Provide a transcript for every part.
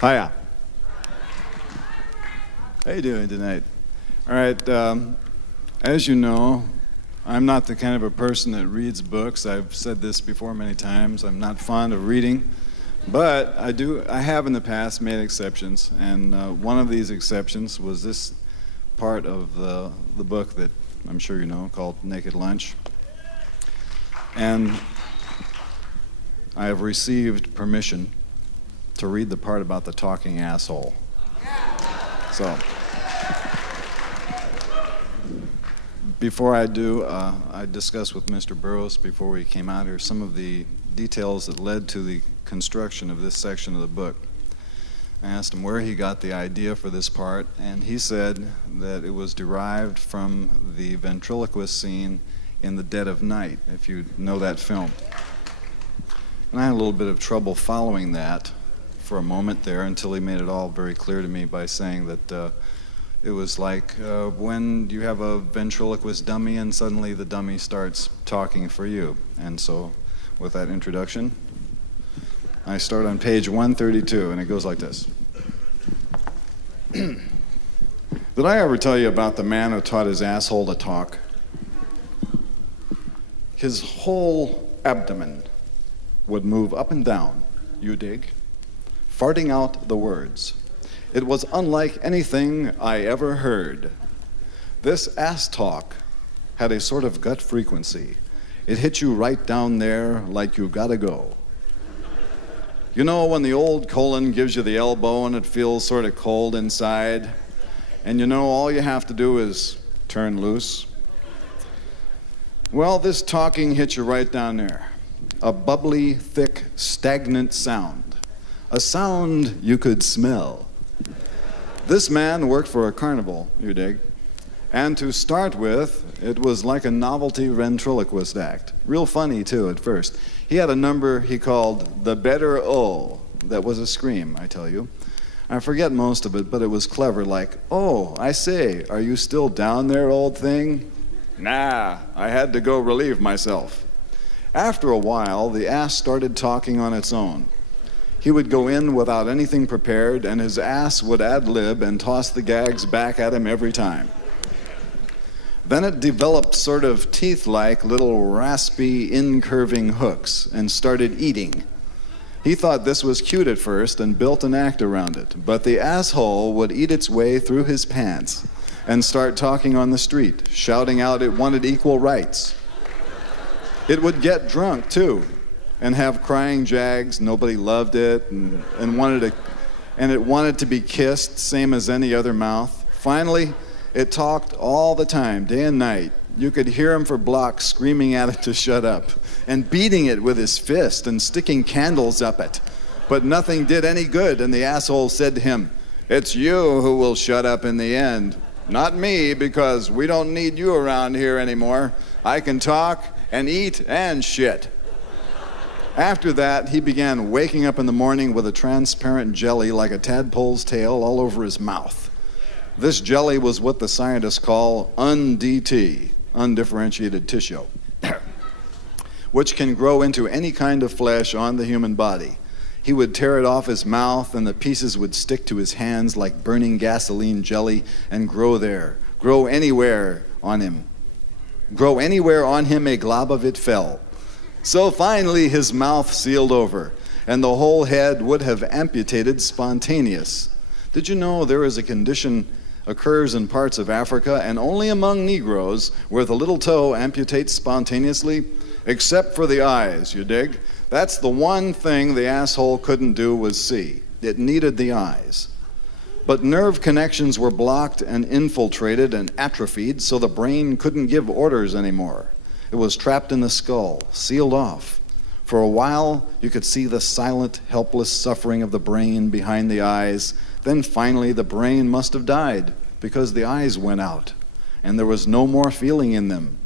Hiya. How you doing tonight? All right, as you know, I'm not the kind of a person that reads books. I've said this before many times. I'm not fond of reading, but I have in the past made exceptions, and one of these exceptions was this part of the book that I'm sure you know, called Naked Lunch. And I have received permission to read the part about the talking asshole. So, before I do, I discussed with Mr. Borroughs before we came out here some of the details that led to the construction of this section of the book. I asked him where he got the idea for this part, and he said that it was derived from the ventriloquist scene in The Dead of Night, if you know that film. And I had a little bit of trouble following that for a moment there until he made it all very clear to me by saying that it was like when you have a ventriloquist dummy and suddenly the dummy starts talking for you. And so with that introduction, I start on page 132, and it goes like this. Did I ever tell you about the man who taught his asshole to talk? His whole abdomen would move up and down, you dig, farting out the words. It was unlike anything I ever heard. This ass talk had a sort of gut frequency. It hit you right down there like you gotta go. You know when the old colon gives you the elbow and it feels sort of cold inside, and you know all you have to do is turn loose? Well, this talking hit you right down there. A bubbly, thick, stagnant sound. A sound you could smell. This man worked for a carnival, you dig. And to start with, it was like a novelty ventriloquist act. Real funny, too, at first. He had a number he called the Better O. That was a scream, I tell you. I forget most of it, but it was clever, like, "Oh, I say, are you still down there, old thing?" "Nah, I had to go relieve myself." After a while, the ass started talking on its own. He would go in without anything prepared, and his ass would ad-lib and toss the gags back at him every time. Then it developed sort of teeth-like little raspy, incurving hooks and started eating. He thought this was cute at first and built an act around it, but the asshole would eat its way through his pants and start talking on the street, shouting out it wanted equal rights. It would get drunk, too, and have crying jags. Nobody loved it and it wanted to be kissed, same as any other mouth. Finally, it talked all the time, day and night. You could hear him for blocks screaming at it to shut up and beating it with his fist and sticking candles up it. But nothing did any good, and the asshole said to him, "It's you who will shut up in the end. Not me, because we don't need you around here anymore. I can talk and eat and shit." After that, he began waking up in the morning with a transparent jelly like a tadpole's tail all over his mouth. This jelly was what the scientists call UNDT, undifferentiated tissue, which can grow into any kind of flesh on the human body. He would tear it off his mouth, and the pieces would stick to his hands like burning gasoline jelly and grow anywhere on him. Grow anywhere on him a glob of it fell. So finally his mouth sealed over, and the whole head would have amputated spontaneous. Did you know there is a condition occurs in parts of Africa and only among Negroes where the little toe amputates spontaneously? Except for the eyes, you dig? That's the one thing the asshole couldn't do was see. It needed the eyes. But nerve connections were blocked and infiltrated and atrophied, so the brain couldn't give orders anymore. It was trapped in the skull, sealed off. For a while, you could see the silent, helpless suffering of the brain behind the eyes. Then finally, the brain must have died because the eyes went out, and there was no more feeling in them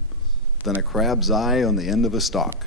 than a crab's eye on the end of a stalk.